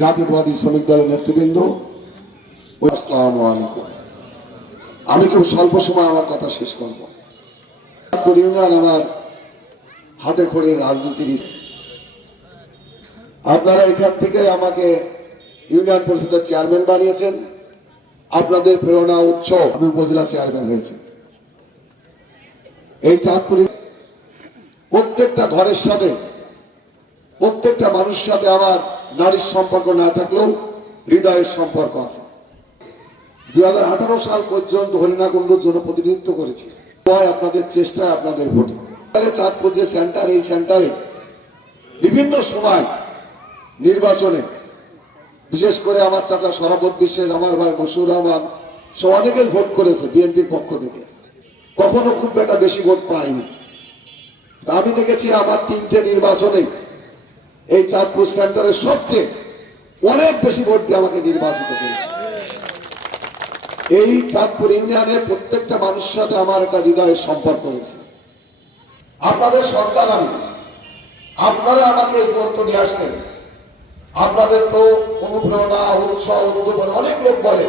জাতীয়তাবাদী শ্রমিক দলের নেতৃবৃন্দ আসসালামু আলাইকুম। আমি খুব স্বল্প সময় আমার কথা শেষ করব। ইউনিয়ন আমার হাতে খড়ির রাজনীতির আপনারা এখান থেকে আমাকে ইউনিয়ন পরিষদের চেয়ারম্যান বানিয়েছেন। আপনাদের প্রেরণা উৎস, আমি উপজেলা চেয়ারম্যান হয়েছি। এই চাঁদপুরে প্রত্যেকটা ঘরের সাথে, প্রত্যেকটা মানুষের সাথে আমার নারীর সম্পর্ক না থাকলেও হৃদয়ের সম্পর্ক আছে। দুই হাজার আঠারো সাল পর্যন্ত হরিণাকুণ্ড জনপ্রতিনিধিত্ব করেছি। হয় আপনাদের চেষ্টায় আপনাদের ভোটে। চাঁদপুর যে সেন্টার এই সেন্টারে বিভিন্ন সময় নির্বাচনে, বিশেষ করে আমার চাচা সরাবত বিশ্বের আমার ভাই মশুর রহমান, সব অনেকেই ভোট করেছে বিএনপির পক্ষ থেকে। কখনো খুব একটা বেশি ভোট পায়নি আমি দেখেছি আমার তিনটে নির্বাচনে এই চাঁদপুর সেন্টারে সবচেয়ে অনেক বেশি ভোট দিয়ে আমাকে নির্বাচিত করেছে। এই চাঁদপুর ইউনিয়নের প্রত্যেকটা মানুষের সাথে আমার একটা হৃদয়ের সম্পর্ক রয়েছে। আপনাদের সন্তান আমি। আপনারা আমাকে এই গ্রন্থ নিয়ে আসছেন। আপনাদের তো অনুপ্রেরণা, উৎসাহ, উদ্দীপনা অনেক লোক বলে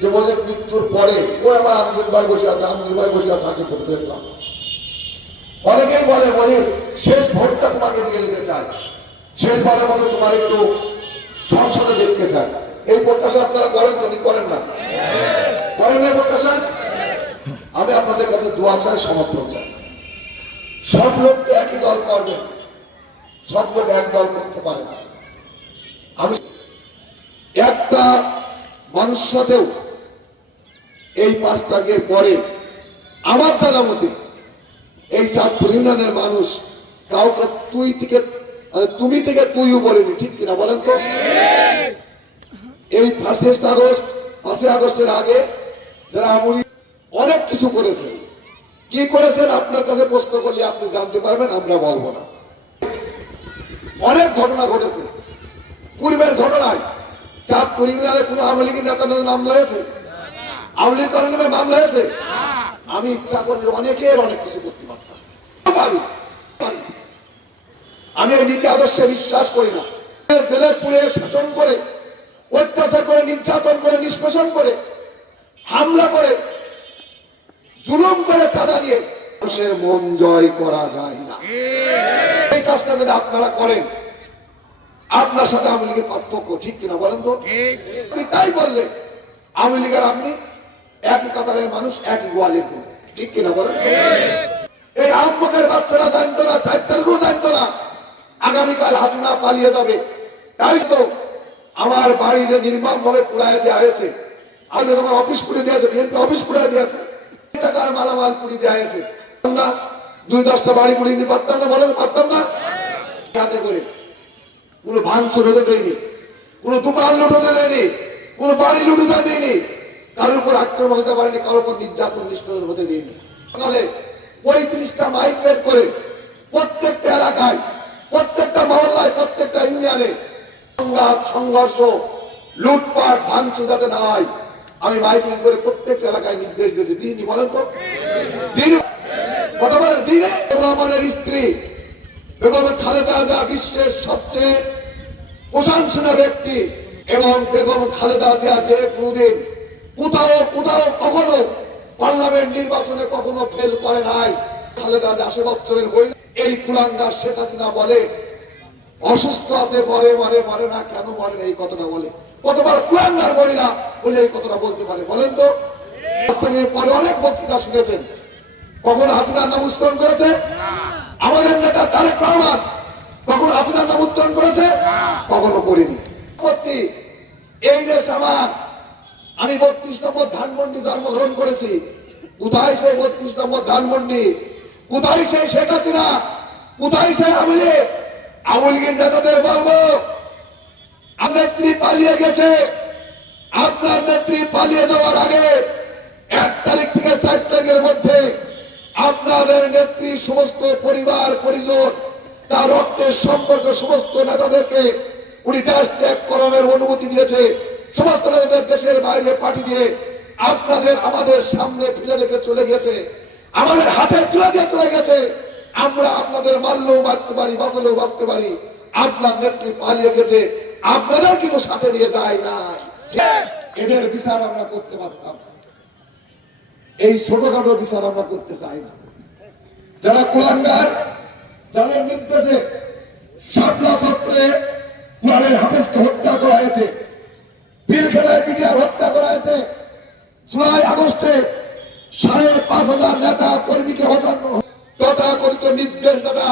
যে বলে মৃত্যুর পরে ও আবার আমজিদ ভাই বসে আছে, আমজিদ ভাই বসে আছে আগে ভোট দেখলাম। অনেকেই বলে বলে শেষ ভোটটা তোমাকে দিয়ে যেতে চায় শেষবারের মতো তোমার একটু সংসদে দেখতে চায় এই প্রত্যাশা আপনারা করেন কি করেন না? করেন না প্রত্যাশা? আমি আপনাদের কাছে দোয়া চাই, সমর্থন চাই। সব লোক তো একই দল করবে। সব লোক এক দল করতে পারে না। আমি একটা মানুষ সাথেও এই পাঁচ তারিখের পরে আমার জানা মতে এই চাঁদপুর ইউনিয়নের মানুষ কাউকে তুই থেকে তুমি থেকে তুইও বলেনি ঠিক কিনা বলেন তো? এই ফার্স্ট আগস্ট পাঁচই আগস্টের আগে যারা আমলি অনেক কিছু করেছেন কি করেছেন আপনার কাছে প্রশ্ন করলে আপনি জানতে পারবেন আমরা বলব না। অনেক ঘটনা ঘটেছে। পূর্বের ঘটনায় চাঁদপুর ইউনিয়নে কোনো আওয়ামী লীগের নেতা মামলা হয়েছে? আওয়ামী লীগ কারণে মামলা হয়েছে? আমি ইচ্ছা করলে অনেকের অনেক কিছু করতে পারতাম। পারি, পারি। আমি এই নীতি আদর্শে বিশ্বাস করি না। জেলে পুড়ে শাসন করে, অত্যাচার করে, নির্যাতন করে, নিষ্পেষণ করে, হামলা করে, জুলুম করে, চাঁদা নিয়ে মানুষের মন জয় করা যায় না। এই কাজটা যদি আপনারা করেন, আপনার সাথে আওয়ামী লীগের পার্থক্য ঠিক কিনা বলেন তো? আপনি তাই বললে, আওয়ামী লীগের আপনি একই কাতারের মানুষ, একই গোয়ালের ঠিক কিনা বলেন? এই আহম্মকের বাচ্চারা জানতো না চার তারিখও জানতো না। আগামীকাল হাসিনা পালিয়ে যাবে। তাই তো আমার বাড়ি যে নির্মম ভাবে পুড়ায় দেওয়া হয়েছে আগে তোমার অফিস পুড়ে দিয়েছে, বিএনপি অফিস পুড়ে দিয়েছে টাকার মালামাল পুড়ে দেওয়া হয়েছে। না, দুই দশটা বাড়ি পুড়িয়ে দিতে পারতাম না, বলেন পারতাম না? হাতে করে কোনো ভাঙচুর হতে দেয়নি, কোনো দোকান লুটোতে দেয়নি, কোনো বাড়ি লুটোতে দেয়নি, কারোর উপর আক্রমণ হতে পারেনি, কারোর উপর নির্যাতন নিষ্পেষণ হতে দিইনি সকালে পঁয়ত্রিশটা মাইক বের করে প্রত্যেকটা এলাকায় প্রত্যেকটা মহল্লায়, প্রত্যেকটা ইউনিয়নে সংঘাত, সংঘর্ষ, লুটপাট, ভাঙচুর যাতে না হয়, আমি মাইকিং করে প্রত্যেকটা এলাকায় নির্দেশ দিয়েছি। দিনই বলেন তো? কথা বলেন দিনে রহমানের স্ত্রী বেগম খালেদা জিয়া বিশ্বের সবচেয়ে প্রশংসনীয় ব্যক্তি এবং বেগম খালেদা জিয়া যে কোনদিন কোথাও কোথাও কখনো পার্লামেন্ট নির্বাচনে কখনো ফেল করে নাই। খালেদা জিয়া আশি বছরের বই এই কুলাঙ্গার শেখ হাসিনা বলে অসুস্থ আছে মরে মরে মরে না কেন মরে না এই কথাটা বলে। কতবার কুলাঙ্গার বলি না বলে এই কথাটা বলতে পারে। বলেন তো? পরে অনেক বক্তৃতা শুনেছেন। কখনো হাসিনার নাম উচ্চারণ করেছে? আমাদের নেতা তারেক রহমান কখনো হাসিনার নাম উচ্চারণ করেছে? কখনো করিনি। সত্যি এই দেশ আমার। আমি বত্রিশ নম্বর ধানমন্ডি জন্মগ্রহণ করেছি। কোথায় সেই বত্রিশ নম্বর ধানমন্ডি? কোথায় সেই শেখ হাসিনা? কোথায় সেই আওয়ামী লীগ? আওয়ামী লীগের নেতাদের বলব নেত্রী পালিয়ে গেছে। আপনার নেত্রী পালিয়ে যাওয়ার আগে এক তারিখ থেকে চার তারিখের মধ্যে আপনাদের নেত্রী সমস্ত পরিবার, পরিজন, তার রক্তের সম্পর্ক সমস্ত নেতাদেরকে উনি দেশ ত্যাগ করানোর অনুমতি দিয়েছে। সমস্ত নেতাদের দেশের বাইরে পাঠিয়ে দিয়ে আপনাদের আমাদের সামনে ফেলে রেখে চলে গেছে আমাদের হাতে তুলে দিয়ে চলে গেছে। আমরা আপনাদের মারলেও মারতে পারি, বাঁচালেও বাঁচতে পারি। আপনার নেত্রী পালিয়ে গেছে। আপনাদের কিন্তু সাথে নিয়ে যায় নাই। এদের বিচার আমরা করতে পারতাম। এই ছোটখাটো বিচার আমরা করতে চাই না। যারা কুলাঙ্গার, যাদের নির্দেশে শাপলা সত্রে কুলারের হাফেজকে হত্যা করা হয়েছে বিলখেলায় মিডিয়ার হত্যা করা হয়েছে, জুলাই আগস্টে সাড়ে পাঁচ হাজার নেতা কর্মীকে হতান্ন তথাকথিত নির্দেশদাতা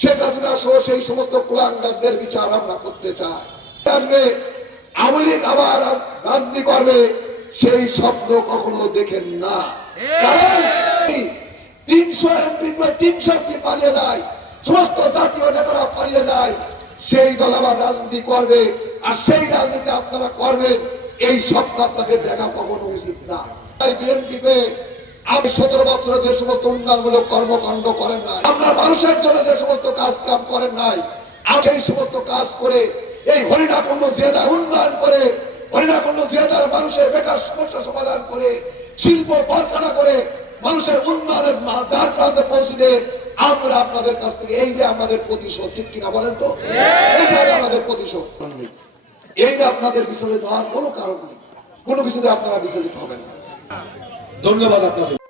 শেখ হাসিনা সহ সেই সমস্ত কুলাঙ্গারদের বিচার আমরা করতে চাই। আসবে, আওয়ামী লীগ আবার রাজনীতি করবে, সেই শব্দ কখনো দেখেন না। কারণ তিনশো এমপি তিনশো এমপি পালিয়ে যায়, সমস্ত জাতীয় নেতারা পালিয়ে যায়, সেই দল আবার রাজনীতি করবে, আর সেই রাজনীতি আপনারা করবেন, এই স্বপ্ন আপনাদের দেখা কখনো উচিত না। আমি সতেরো বছরে যে সমস্ত উন্নয়নমূলক কর্মকাণ্ড করেন নাই আপনার মানুষের জন্য যে সমস্ত কাজ কাম করেন নাই আজ এই সমস্ত কাজ করে এই হরিণাকুণ্ড জেলার উন্নয়ন করে, হরিণাকুণ্ড জেলার মানুষের বেকার সমস্যা সমাধান করে, শিল্প কারখানা করে মানুষের উন্নয়নের দ্বার প্রান্তে পৌঁছে দিয়ে আমরা আপনাদের কাছ থেকে, এই যে আমাদের প্রতিশোধ, ঠিক কিনা বলেন তো? এইভাবে আমাদের প্রতিশোধ, এই যে আপনাদের বিচলিত হওয়ার কোনো কারণ নেই, কোনো কিছুতে আপনারা বিচলিত হবেন না। ধন্যবাদ আপনাদের।